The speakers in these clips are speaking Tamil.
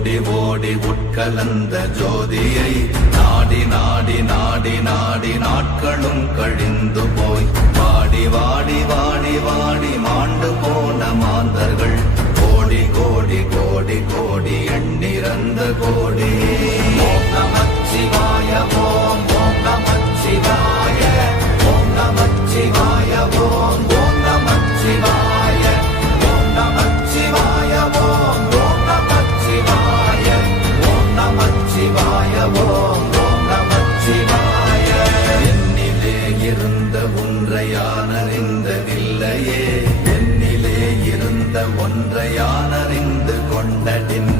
ஓடி ஓடி உட்கலந்த ஜோதியை நாடி நாடி நாடி நாடி நாட்களும் கழிந்து போய். வாடி வாடி வாடி வாடி மாண்டு போன மாந்தர்கள். கோடி கோடி கோடி கோடி எண்ணிறந்த கோடி. நமச்சிவாய போ Unicorn derdim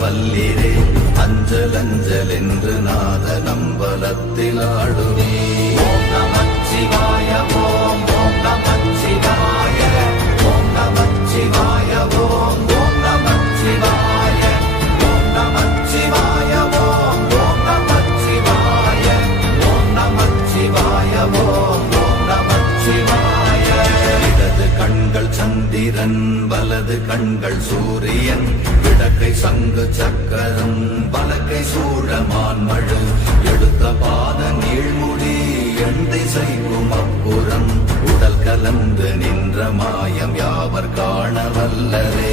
வல்லிரே அஞ்சல் அஞ்சல் என்று நாத நம்பலத்தில் ஆடுவே சந்திரன் வலது கண்கள் சூரியன் விளக்கை சங்கு சக்கரம் வழக்கை சூழமான் மழு. எடுத்த பாத நீழ்முடி எண் திசைக்கும் அப்புறம் உடல் கலந்து நின்ற மாயம் யாவர் காண வல்லரே.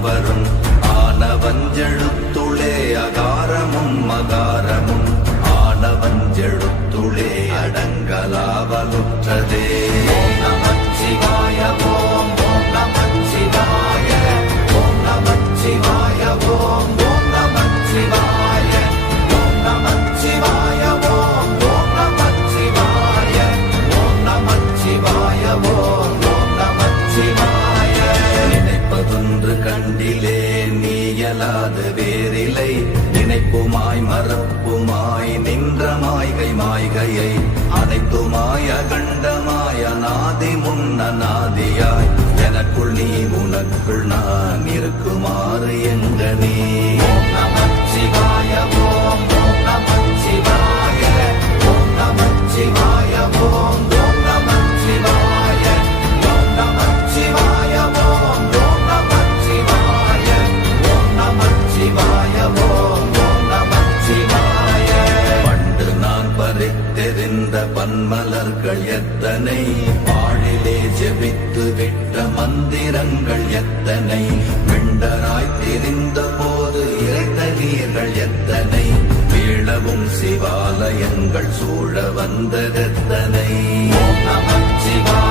வரும். மாய்கையை அனைத்துமாய கண்டமாய நாதி முன்ன நாதியாய். எனக்குள் நீ உனக்குள் நான் இருக்குமாறு எங்க நீ. வீழவும் சிவாலயங்கள் சூழ வந்ததெத்தனை நமச்சிவா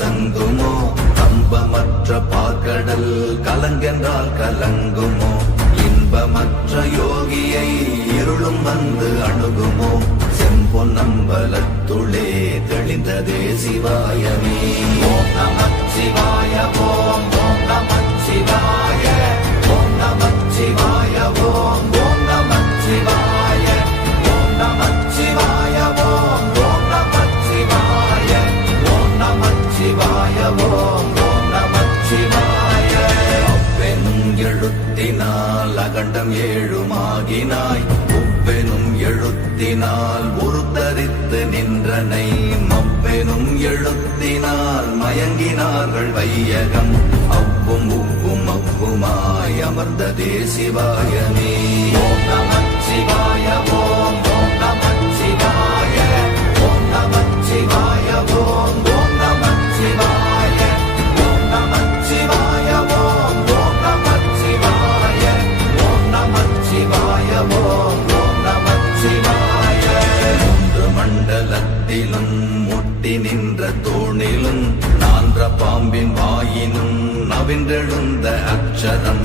அசங்கென்றால் அசங்குமோ கம்பமற்ற பாக்கடல் கலங்கென்றால் கலங்குமோ? இன்பமற்ற யோகியை இருளும் வந்து அணுகுமோ? செம்பொன்னம்பலத்துளே தெளிந்ததே சிவாயமே. ஓம் நமச்சிவாய ஓம் ஓம் நமச்சிவாய ஓம் அமர்ந்ததே சிவாயமே ஓம் நமச்சிவாய ஓம் ஓம் நமச்சிவாய ஓம் நமச்சிவாய ஓம் ஓம் நமச்சிவாய ஓம் நமச்சிவாய ஓம் ஓம் நமச்சிவாய ஓம் நமச்சிவாய ஓம் ஓம் நமச்சிவாய மூன்று மண்டலத்திலும் முட்டி நின்ற தூணிலும் நான்ற பாம்பின் வாயினும் நவின்றெழுந்த அக்ஷரம்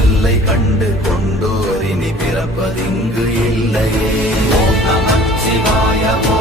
எல்லை கண்டு கொண்டோரினி பிறப்பதிங்கு இல்லையே. ஓம்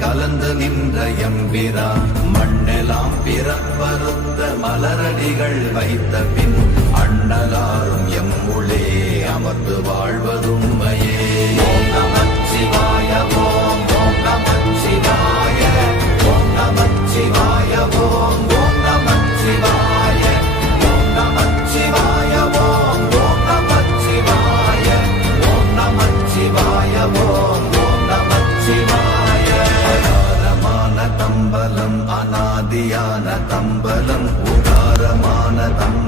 கலந்து நின்ற எம்பிரா. மண்ணெல்லாம் பிறப்பருந்த மலரடிகள் வைத்த பின் அண்ணலாரும் எம்முளே அமர்ந்து வாழ்வதுண்மையே ஓம்